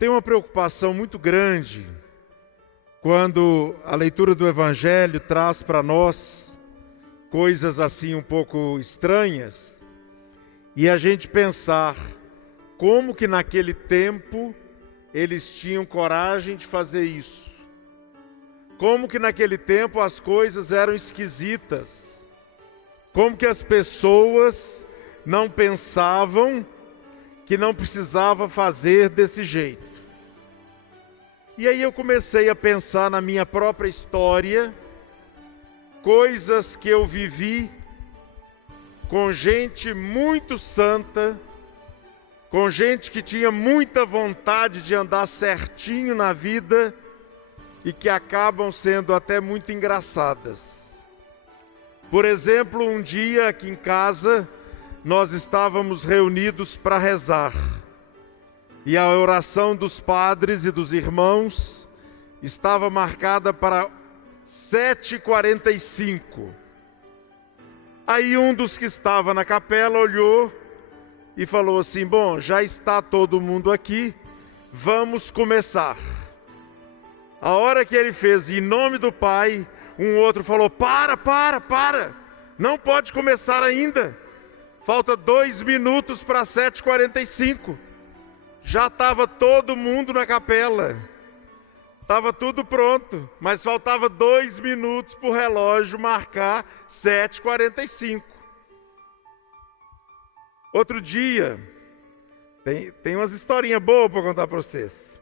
tenho uma preocupação muito grande quando a leitura do Evangelho traz para nós coisas assim um pouco estranhas e a gente pensar como que naquele tempo eles tinham coragem de fazer isso. Como que naquele tempo as coisas eram esquisitas. Como que as pessoas não pensavam que não precisava fazer desse jeito. E aí eu comecei a pensar na minha própria história, coisas que eu vivi com gente muito santa, com gente que tinha muita vontade de andar certinho na vida e que acabam sendo até muito engraçadas. Por exemplo, um dia aqui em casa, nós estávamos reunidos para rezar. E a oração dos padres e dos irmãos estava marcada para 7h45. Aí um dos que estava na capela olhou e falou assim: bom, já está todo mundo aqui, vamos começar. A hora que ele fez em nome do Pai, um outro falou: para, não pode começar ainda. Falta 2 minutos para 7h45. Já estava todo mundo na capela. Estava tudo pronto, mas faltava 2 minutos para o relógio marcar 7h45. Outro dia, tem umas historinhas boas para contar para vocês.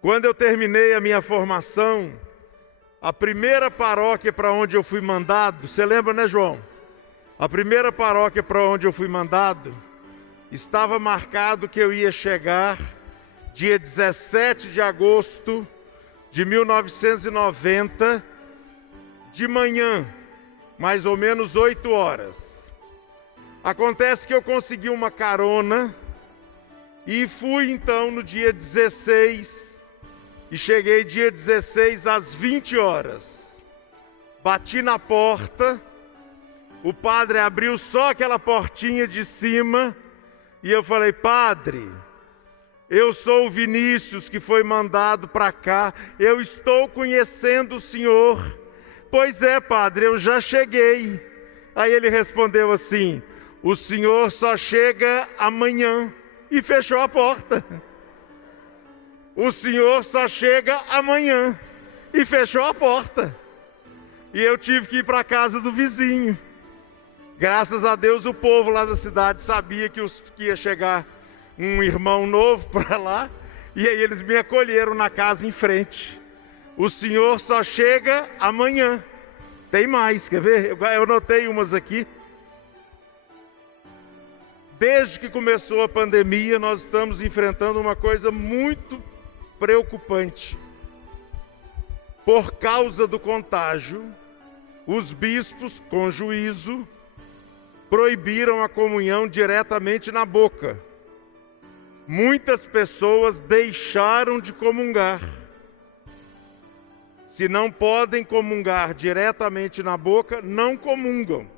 Quando eu terminei a minha formação, a primeira paróquia para onde eu fui mandado, você lembra, né, João? A primeira paróquia para onde eu fui mandado, estava marcado que eu ia chegar dia 17 de agosto de 1990, de manhã, mais ou menos 8 horas. Acontece que eu consegui uma carona e fui então no dia 16 e cheguei dia 16 às 20 horas. Bati na porta. O padre abriu só aquela portinha de cima e eu falei: padre, eu sou o Vinícius que foi mandado para cá, eu estou conhecendo o senhor. Pois é, padre, eu já cheguei. Aí ele respondeu assim: o senhor só chega amanhã, e fechou a porta. O senhor só chega amanhã, e fechou a porta. E eu tive que ir para a casa do vizinho. Graças a Deus o povo lá da cidade sabia que ia chegar um irmão novo para lá, e aí eles me acolheram na casa em frente. O senhor só chega amanhã. Tem mais, quer ver? Eu anotei umas aqui. Desde que começou a pandemia, nós estamos enfrentando uma coisa muito preocupante. Por causa do contágio, os bispos, com juízo, proibiram a comunhão diretamente na boca. Muitas pessoas deixaram de comungar. Se não podem comungar diretamente na boca, não comungam,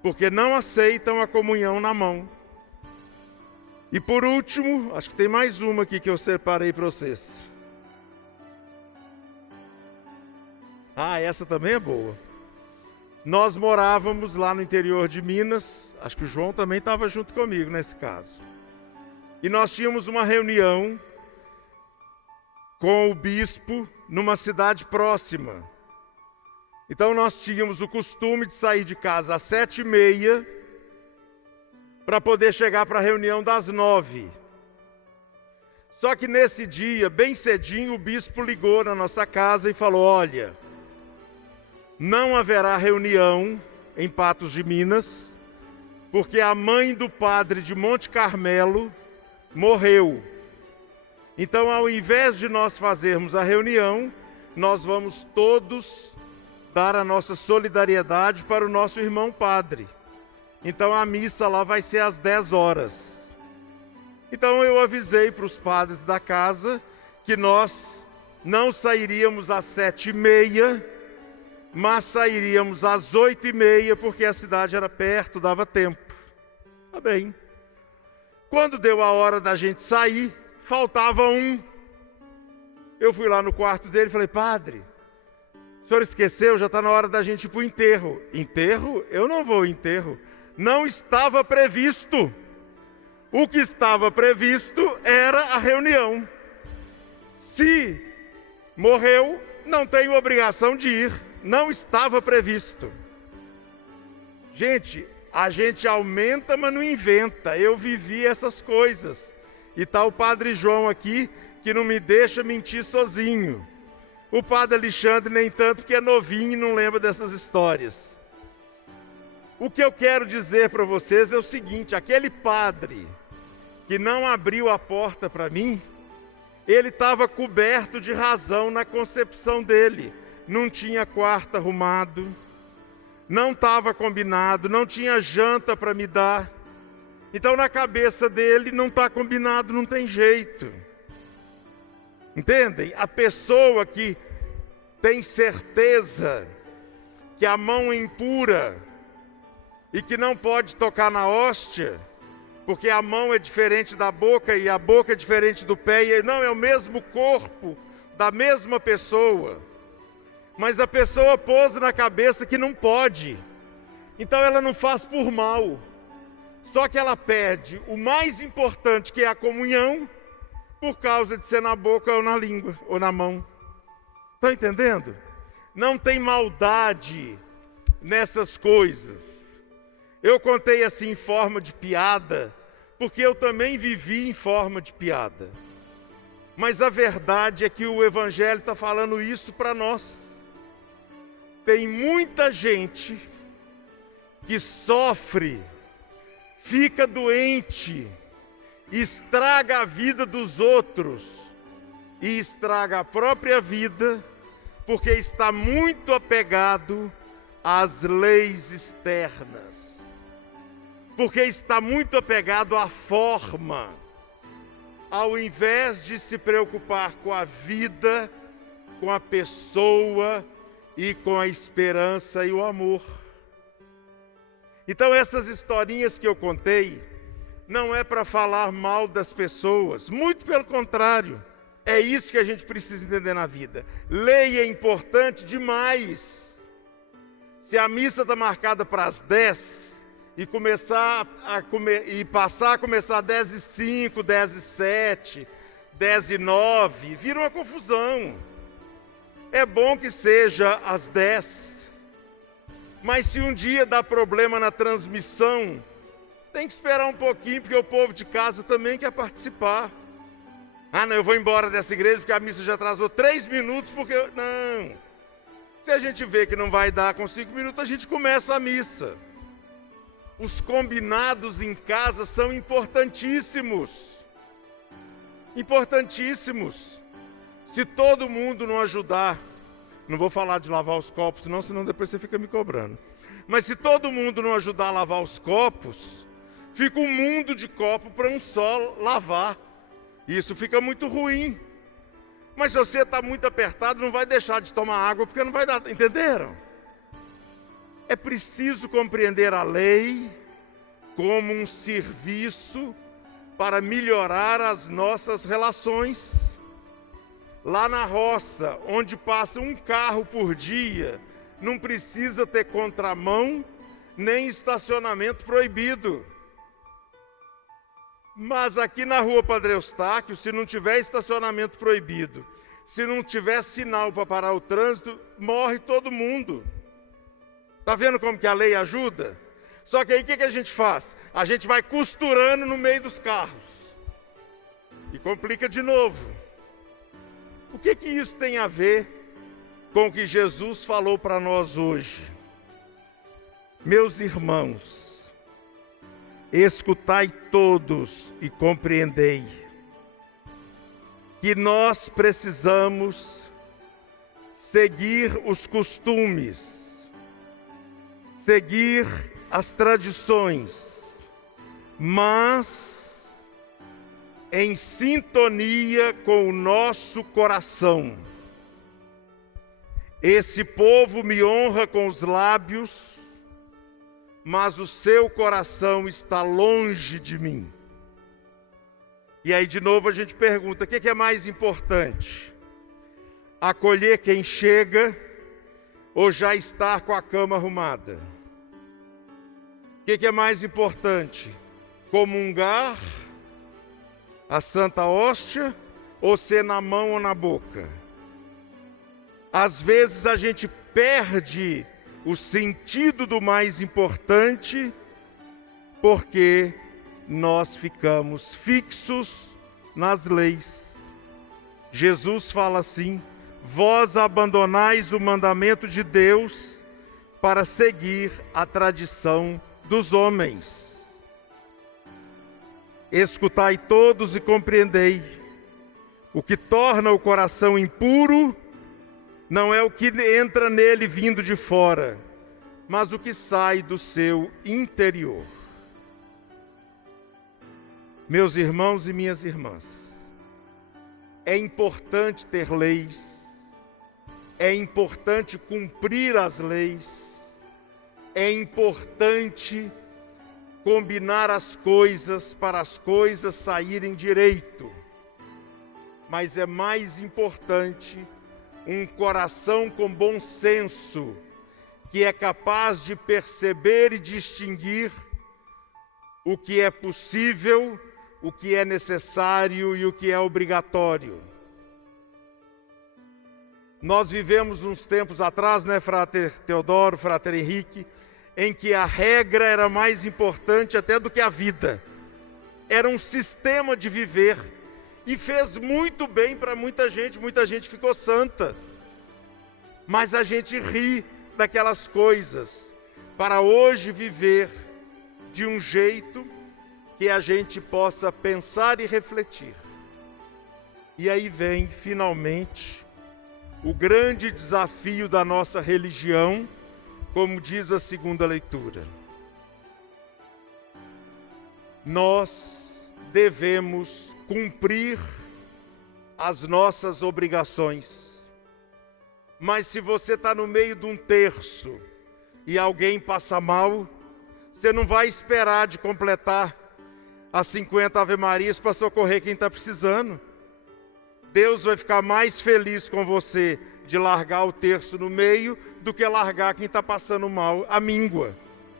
porque não aceitam a comunhão na mão. E por último, acho que tem mais uma aqui que eu separei para vocês. Essa também é boa. Nós morávamos lá no interior de Minas, acho que o João também estava junto comigo nesse caso. E nós tínhamos uma reunião com o bispo numa cidade próxima. Então nós tínhamos o costume de sair de casa às 7h30 para poder chegar para a reunião das 9h. Só que nesse dia, bem cedinho, o bispo ligou na nossa casa e falou: olha, não haverá reunião em Patos de Minas, porque a mãe do padre de Monte Carmelo morreu. Então, ao invés de nós fazermos a reunião, nós vamos todos dar a nossa solidariedade para o nosso irmão padre. Então, a missa lá vai ser às 10 horas. Então, eu avisei para os padres da casa que nós não sairíamos às 7h30, mas sairíamos às 8h30, porque a cidade era perto, dava tempo. Tá bem. Quando deu a hora da gente sair, faltava um. Eu fui lá no quarto dele e falei: padre, o senhor esqueceu, já está na hora da gente ir para o enterro. Enterro? Eu não vou ao enterro. Não estava previsto. O que estava previsto era a reunião. Se morreu, não tenho obrigação de ir. Não estava previsto. Gente, a gente aumenta, mas não inventa. Eu vivi essas coisas. E está o padre João aqui, que não me deixa mentir sozinho. O padre Alexandre nem tanto, porque é novinho e não lembra dessas histórias. O que eu quero dizer para vocês é o seguinte: aquele padre que não abriu a porta para mim, ele estava coberto de razão na concepção dele. Não tinha quarto arrumado, não estava combinado, não tinha janta para me dar. Então na cabeça dele não está combinado, não tem jeito. Entendem? A pessoa que tem certeza que a mão é impura e que não pode tocar na hóstia, porque a mão é diferente da boca e a boca é diferente do pé, e não é o mesmo corpo da mesma pessoa. Mas a pessoa pôs na cabeça que não pode, então ela não faz por mal. Só que ela perde o mais importante, que é a comunhão, por causa de ser na boca ou na língua, ou na mão. Estão entendendo? Não tem maldade nessas coisas. Eu contei assim em forma de piada, porque eu também vivi em forma de piada. Mas a verdade é que o Evangelho está falando isso para nós. Tem muita gente que sofre, fica doente, estraga a vida dos outros e estraga a própria vida, porque está muito apegado às leis externas, porque está muito apegado à forma, ao invés de se preocupar com a vida, com a pessoa e com a esperança e o amor. Então essas historinhas que eu contei não é para falar mal das pessoas, muito pelo contrário. É isso que a gente precisa entender na vida. Lei é importante demais. Se a missa está marcada para as 10 e passar a começar 10h05, 10h07, 10h09, vira uma confusão. É bom que seja às 10. Mas se um dia dá problema na transmissão, tem que esperar um pouquinho, porque o povo de casa também quer participar. Ah, não, eu vou embora dessa igreja porque a missa já atrasou 3 minutos, porque... Não. Se a gente vê que não vai dar com 5 minutos, a gente começa a missa. Os combinados em casa são importantíssimos. Importantíssimos. Se todo mundo não ajudar, não vou falar de lavar os copos, senão depois você fica me cobrando. Mas se todo mundo não ajudar a lavar os copos, fica um mundo de copo para um só lavar. Isso fica muito ruim. Mas se você está muito apertado, não vai deixar de tomar água, porque não vai dar, entenderam? É preciso compreender a lei como um serviço para melhorar as nossas relações. Lá na roça, onde passa um carro por dia, não precisa ter contramão, nem estacionamento proibido. Mas aqui na rua Padre Eustáquio, se não tiver estacionamento proibido, se não tiver sinal para parar o trânsito, morre todo mundo. Está vendo como que a lei ajuda? Só que aí o que a gente faz? A gente vai costurando no meio dos carros. E complica de novo. O que isso tem a ver com o que Jesus falou para nós hoje? Meus irmãos, escutai todos e compreendei que nós precisamos seguir os costumes, seguir as tradições, mas em sintonia com o nosso coração. Esse povo me honra com os lábios, mas o seu coração está longe de mim. E aí de novo a gente pergunta, o que é mais importante? Acolher quem chega ou já estar com a cama arrumada? O que é mais importante? Comungar a Santa Hóstia ou ser na mão ou na boca? Às vezes a gente perde o sentido do mais importante porque nós ficamos fixos nas leis. Jesus fala assim: vós abandonais o mandamento de Deus para seguir a tradição dos homens. Escutai todos e compreendei. O que torna o coração impuro não é o que entra nele vindo de fora, mas o que sai do seu interior. Meus irmãos e minhas irmãs, é importante ter leis, é importante cumprir as leis, é importante combinar as coisas para as coisas saírem direito, mas é mais importante um coração com bom senso, que é capaz de perceber e distinguir o que é possível, o que é necessário e o que é obrigatório. Nós vivemos uns tempos atrás, né, Frater Teodoro, Frater Henrique, em que a regra era mais importante até do que a vida. Era um sistema de viver e fez muito bem para muita gente ficou santa. Mas a gente ri daquelas coisas para hoje viver de um jeito que a gente possa pensar e refletir. E aí vem, finalmente, o grande desafio da nossa religião, como diz a segunda leitura. Nós devemos cumprir as nossas obrigações. Mas se você está no meio de um terço e alguém passa mal, você não vai esperar de completar as 50 Ave-Marias para socorrer quem está precisando. Deus vai ficar mais feliz com você de largar o terço no meio do que largar quem está passando mal a míngua.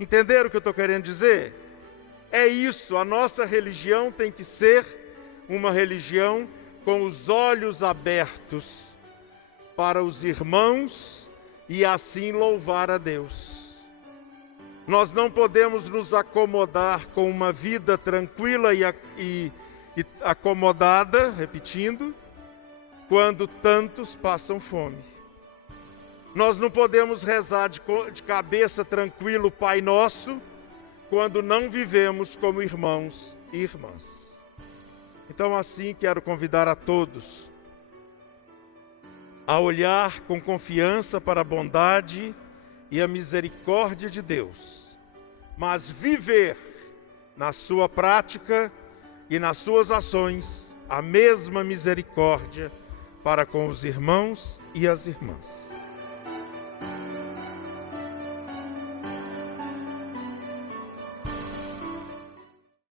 Entenderam o que eu estou querendo dizer? É isso, a nossa religião tem que ser uma religião com os olhos abertos para os irmãos e assim louvar a Deus. Nós não podemos nos acomodar com uma vida tranquila e acomodada, repetindo, quando tantos passam fome. Nós não podemos rezar de cabeça tranquila o Pai Nosso, quando não vivemos como irmãos e irmãs. Então, assim, quero convidar a todos a olhar com confiança para a bondade e a misericórdia de Deus, mas viver na sua prática e nas suas ações a mesma misericórdia para com os irmãos e as irmãs.